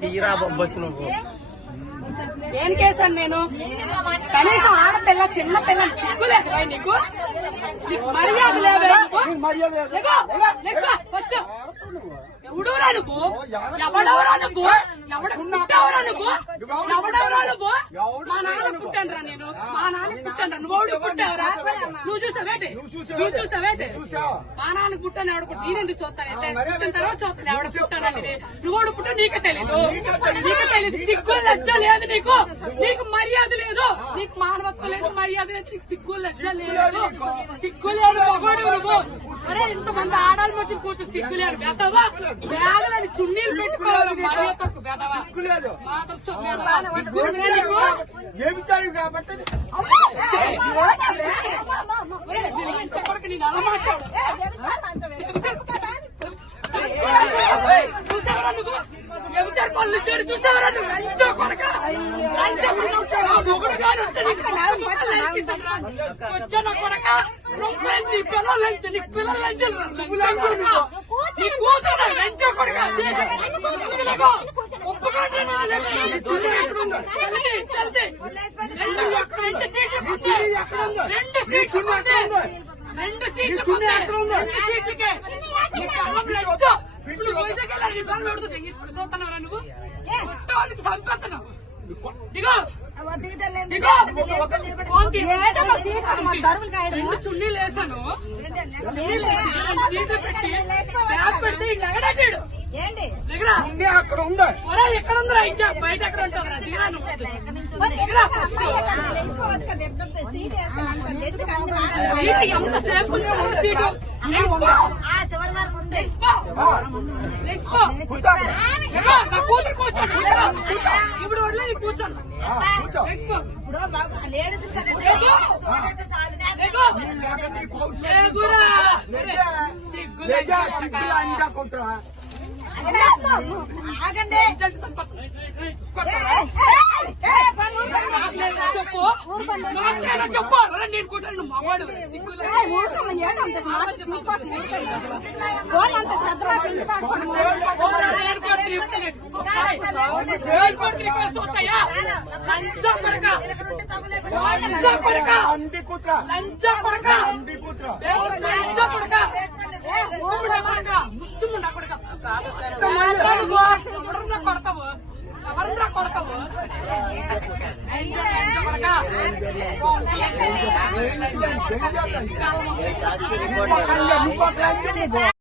తీరా బస్సు నువ్వు ఏం చేశాను నేను? కనీసం ఆడపిల్ల చిన్న పిల్ల సిగ్గులేదు నీకు? మర్యాద లేదా? ఎవడురా నువ్వు? ఎవడెవరా నువ్వు? పుట్టావరా నువ్వు? ఎవడెవరా నువ్వు? మా నాన్న పుట్టానురా నేను. మా నాన్న పుట్టాను. నువ్వు పుట్టావరా? నువ్వు చూసావేంటి? నువ్వు చూసావేంటి? మా నాన్న పుట్టాను. ఎవడ పుట్టి నేనెందుకు చూస్తానైతే? పుట్టిన తర్వాత చూస్తాను ఎవడ పుట్టానని. నువ్వు పుట్టా నీకే తెలీదు. నీకే తెలీదు. సిగ్గు లజ్జ లేదు నీకు. నీకు మర్యాద లేదు. నీకు మానవత్వం లేదు, మర్యాద లేదు. నీకు సిగ్గు లజ్జ లేదు. సిగ్గు లేదు మగోడు నువ్వు. అరే ఇంతమంది ఆడాలి మధ్య కూర్చో సిగ్గు లేదు. బెదవా బ్యాగులని చున్నీలు పెట్టుకోవాలి. మర్యాద తక్కువ బెదవా సిగ్గు నీకు. చెప్పడానికి నేను అలా మాట్లాడు. చూసావరా నువ్వు? ఎవరు పనులు చేయడు చూసావరా నువ్వు? లంచో కొడక మొగుడు గారు వచ్చాను కొడక. నీ పిల్లలు లంచ, నీ పిల్లలు లంచలు నీ కూతురు లంచో కొడక. ఒప్పుకోండి రెండు సీట్లు రెండు సీట్లకే ఇప్పుడు వైజాగ్ వెళ్ళారు. నీ పనులు పెడుతుంది ఇప్పుడు చూస్తున్నారా నువ్వు? చంపేస్తున్నావు. దిగో రెండు చున్నీలు వేసాను. సీట్లు పెట్టి బ్యాగ్ పెడితే ఎగడాడు. అక్కడ ఉందా? ఎక్కడ ఉందా? ఇంకా బయట ఎక్కడ ఉంటుందా? ఎంత సేపు సీటు నా కూతురు కూర్చోండి. ఇప్పుడు వడ్లే నీ కూర్చోండి. ఆగండి చెప్పు చెప్పు. నేను కూర్చోండి మగవాడు ముష్టిముండా కొడక. ఎవరన్నా కొడతావు? ఎవరన్నా కొడతావు? కొడక